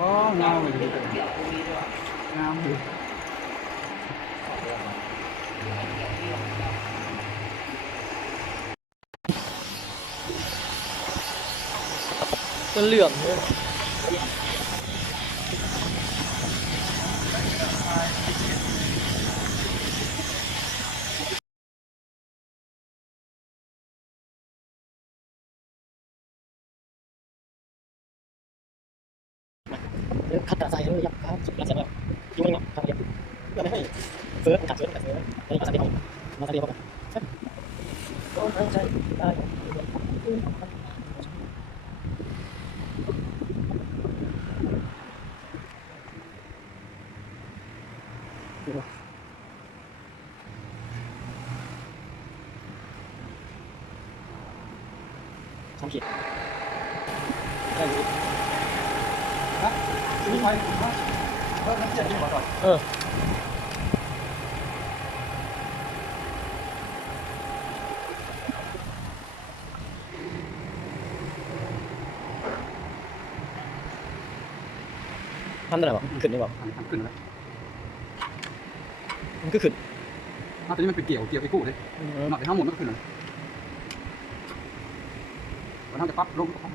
อ๋องามเลยงามเลยจนเหลื่อมเลยขัดตาใส่เลยยับครับสุดยอดเสร็จแล้วยิ่งไม่เนาะทำเดียวเพื่อไม่ให้เฟิร์สกัดเฟิร์สกัดเฟิร์สแล้วมาสักเดียวมาสักเดียวก่อนใช่ใช่ได้ทำขีดได้อยู่ นะซื้อไปผมว่าน้ำเจ็ดดีกว่าก่อนทำได้หรอมันขึ้นได้หรอ ทำขึ้นแล้ว มันก็ขึ้น ตอนนี้มันเป็นเกี่ยวไอ้กู้เลยหนักไปทั้งหมดมันก็ขึ้นแล้วมันทำจะปั๊บลงก็ปั๊บ